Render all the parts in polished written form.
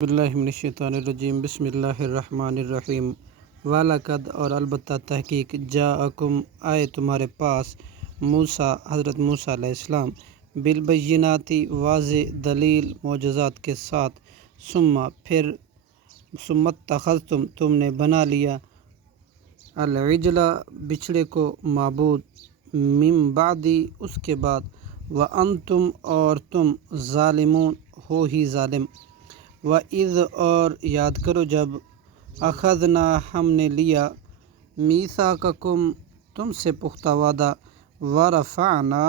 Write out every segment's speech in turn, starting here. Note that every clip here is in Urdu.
باللہ من الشیطان الرجیم بسم اللہ الرحمن الرحیم وَلَقَدْ اور البتہ تحقیق جاءکم آئے تمہارے پاس موسیٰ حضرت موسیٰ علیہ السلام بالبینات واضح دلیل معجزات کے ساتھ ثم اتخذتم تم نے بنا لیا العجل بچھڑے کو معبود من بعدی اس کے بعد وانتم اور تم ظالمون ہو ہی ظالم وَإِذْ اور یاد کرو جب اخذنا ہم نے لیا میثاقکم تم سے پختہ وعدہ ورفعنا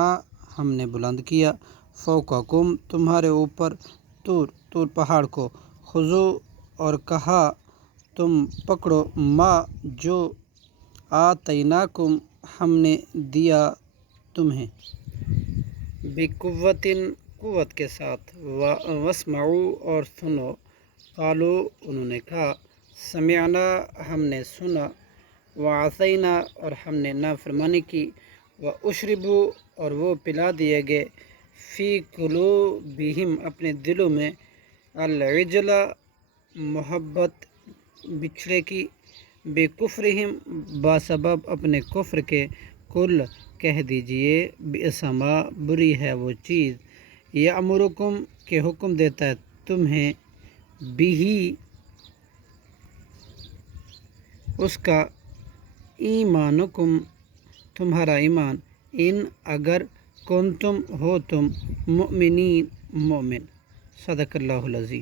ہم نے بلند کیا فوقکم تمہارے اوپر طور پہاڑ کو خذوا اور کہا تم پکڑو ما جو آتیناکم ہم نے دیا تمہیں بقوۃ قوت کے ساتھ واسمعوا اور سنو قالوا انہوں نے کہا سمعنا ہم نے سنا وعصینا اور ہم نے نافرمانی کی واشربوا اور وہ پلا دیے گئے فی قلوبہم اپنے دلوں میں العجل محبت بچھڑے کی بکفرہم باسبب اپنے کفر کے کل کہہ دیجئے بئس ما بری ہے وہ چیز یامرکم کہ حکم دیتا ہے تمہیں بھی اس کا ایمانکم تمہارا ایمان ان اگر کنتم ہو تم مؤمنین مومن صدق اللہ العظیم۔